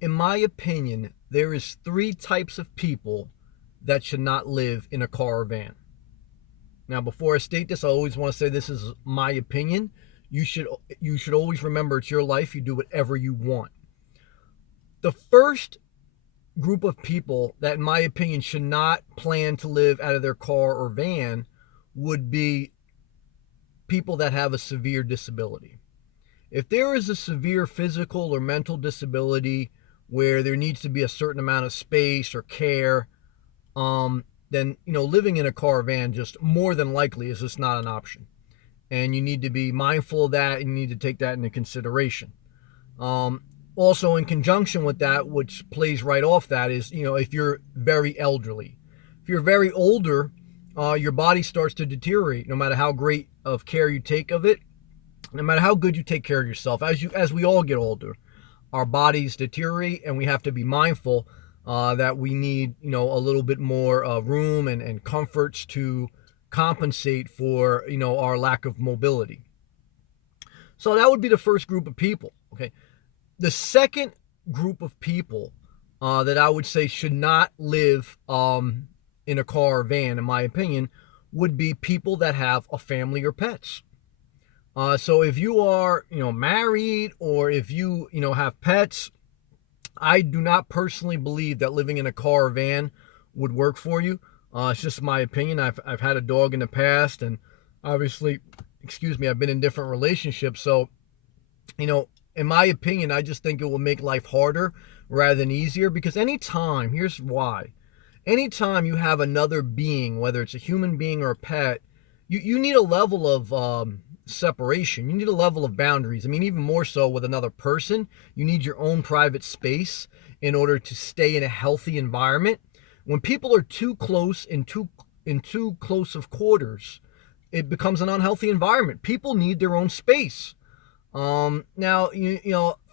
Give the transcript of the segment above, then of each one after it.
in my opinion, there is three types of people that should not live in a car or van. Now, before I state this, I always want to say this is my opinion. You should you should always remember it's your life. You do whatever you want. The first group of people that, in my opinion, should not plan to live out of their car or van would be people that have a severe disability. If there is a severe physical or mental disability where there needs to be a certain amount of space or care, then living in a car or van just more than likely is just not an option. And you need to be mindful of that, and you need to take that into consideration. Also, in conjunction with that, which plays right off that, is if you're very elderly, if you're very older, your body starts to deteriorate. No matter how great of care you take of it, no matter how good you take care of yourself, as we all get older, our bodies deteriorate, and we have to be mindful that we need a little bit more room and comforts to compensate for our lack of mobility. So that would be the first group of people. Okay, the second group of people that I would say should not live in a car or van, in my opinion, would be people that have a family or pets. So if you are, married, or if you, have pets, I do not personally believe that living in a car or van would work for you. It's just my opinion. I've had a dog in the past, and obviously, I've been in different relationships. So, in my opinion, I just think it will make life harder rather than easier, because here's why. Anytime you have another being, whether it's a human being or a pet, you need a level of separation. You need a level of boundaries. I mean, even more so with another person, you need your own private space in order to stay in a healthy environment. When people are too close in too close of quarters, it becomes an unhealthy environment. People need their own space. Now,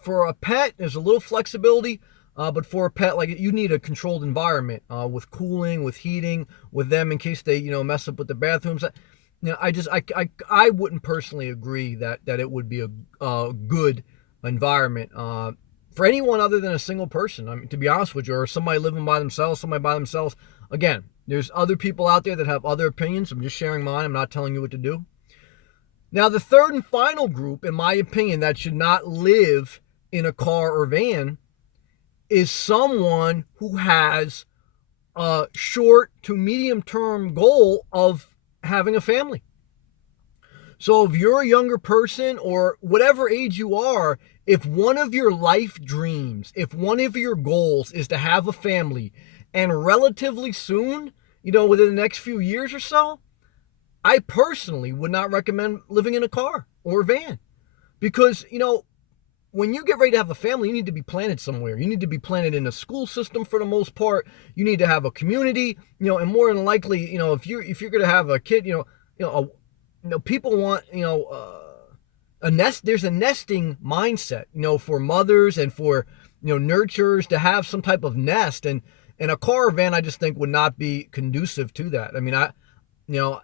for a pet, there's a little flexibility, but for a pet, like, you need a controlled environment with cooling, with heating, with them in case they mess up with the bathrooms. I wouldn't personally agree that it would be a good environment for anyone other than a single person. I mean, to be honest with you, or somebody living by themselves, somebody by themselves. Again, there's other people out there that have other opinions. I'm just sharing mine. I'm not telling you what to do. Now, the third and final group, in my opinion, that should not live in a car or van is someone who has a short to medium term goal of having a family. So if you're a younger person, or whatever age you are, if one of your life dreams, if one of your goals is to have a family, and relatively soon, within the next few years or so, I personally would not recommend living in a car or a van, because, when you get ready to have a family, you need to be planted somewhere. You need to be planted in a school system for the most part. You need to have a community, and more than likely, if you're going to have a kid, people want, a nest. There's a nesting mindset, for mothers and for, nurturers to have some type of nest, and a car or van, I just think, would not be conducive to that. I mean,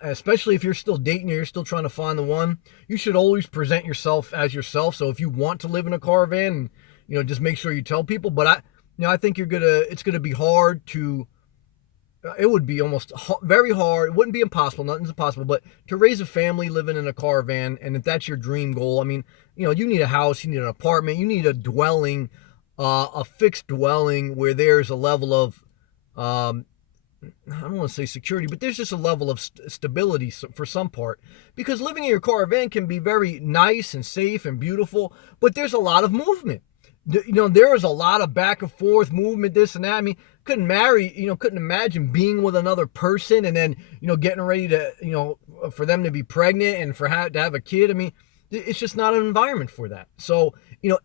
especially if you're still dating or you're still trying to find the one, you should always present yourself as yourself. So if you want to live in a car or van, just make sure you tell people. But I think it's gonna be hard to. It would be almost very hard. It wouldn't be impossible. Nothing's impossible. But to raise a family living in a car or van, and if that's your dream goal, I mean, you need a house, you need an apartment, you need a dwelling, a fixed dwelling where there's a level of, I don't want to say security, but there's just a level of stability for some part. Because living in your car or van can be very nice and safe and beautiful, but there's a lot of movement. There is a lot of back and forth movement, this and that. I mean, couldn't imagine being with another person and then, getting ready to, for them to be pregnant and to have a kid. I mean, it's just not an environment for that. So,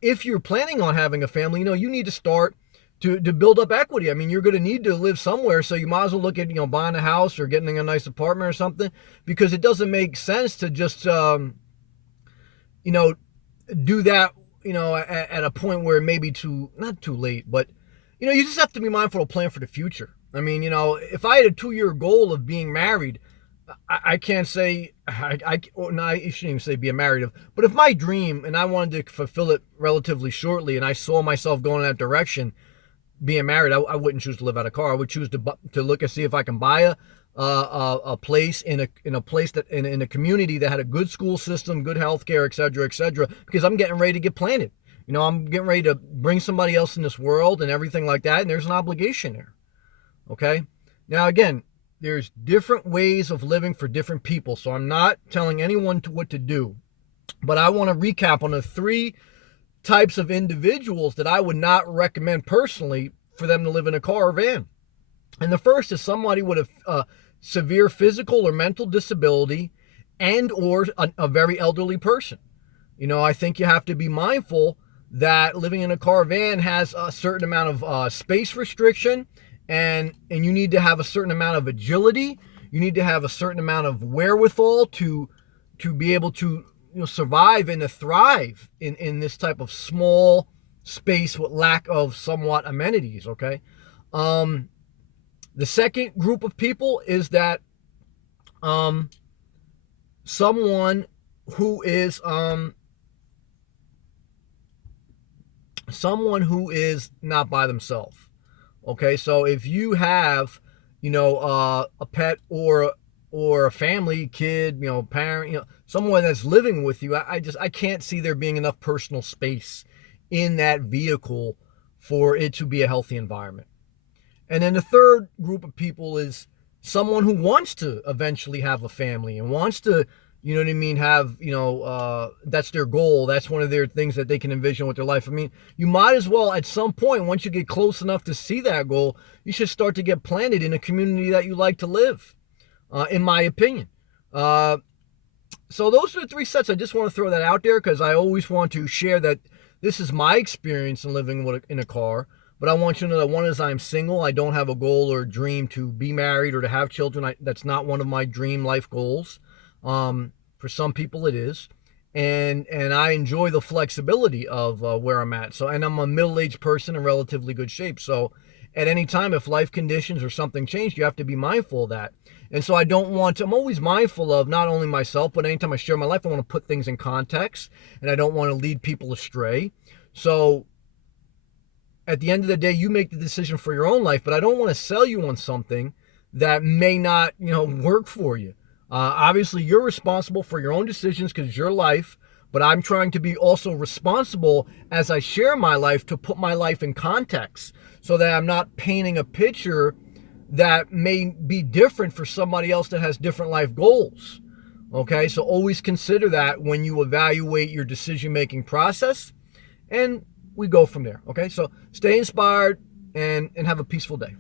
if you're planning on having a family, you need to start to build up equity. I mean, you're going to need to live somewhere, so you might as well look at, buying a house or getting a nice apartment or something, because it doesn't make sense to just, do that, at a point where it may be not too late, but, you just have to be mindful to plan for the future. I mean, if I had a 2-year goal of being married, I can't say no, I shouldn't even say be a married of, but if my dream and I wanted to fulfill it relatively shortly, and I saw myself going in that direction, being married, I wouldn't choose to live out of a car. I would choose to look and see if I can buy a place in a place that in a community that had a good school system, good health care, et cetera, because I'm getting ready to get planted. You know, I'm getting ready to bring somebody else in this world and everything like that, and there's an obligation there. Okay? Now, again, there's different ways of living for different people, so I'm not telling anyone what to do. But I want to recap on the three types of individuals that I would not recommend personally for them to live in a car or van. And the first is somebody with a severe physical or mental disability and or a very elderly person. You know, I think you have to be mindful that living in a car or van has a certain amount of space restriction, and you need to have a certain amount of agility. You need to have a certain amount of wherewithal to be able to survive and to thrive in this type of small space with lack of somewhat amenities. Okay. The second group of people is that someone who is not by themselves. Okay, so if you have, a pet or a family, kid, parent, someone that's living with you, I can't see there being enough personal space in that vehicle for it to be a healthy environment. And then the third group of people is someone who wants to eventually have a family and wants to, have, that's their goal. That's one of their things that they can envision with their life. I mean, you might as well, at some point, once you get close enough to see that goal, you should start to get planted in a community that you like to live, in my opinion. So those are the three sets. I just want to throw that out there because I always want to share that this is my experience in living in a car. But I want you to know that one is I'm single. I don't have a goal or a dream to be married or to have children. That's not one of my dream life goals. For some people it is. And I enjoy the flexibility of where I'm at. And I'm a middle-aged person in relatively good shape. So at any time, if life conditions or something change, you have to be mindful of that. And so I'm always mindful of not only myself, but anytime I share my life, I want to put things in context. And I don't want to lead people astray. So at the end of the day, you make the decision for your own life, but I don't want to sell you on something that may not, work for you. Obviously, you're responsible for your own decisions because it's your life, but I'm trying to be also responsible as I share my life to put my life in context so that I'm not painting a picture that may be different for somebody else that has different life goals. Okay, so always consider that when you evaluate your decision-making process, and we go from there. Okay, so stay inspired and have a peaceful day.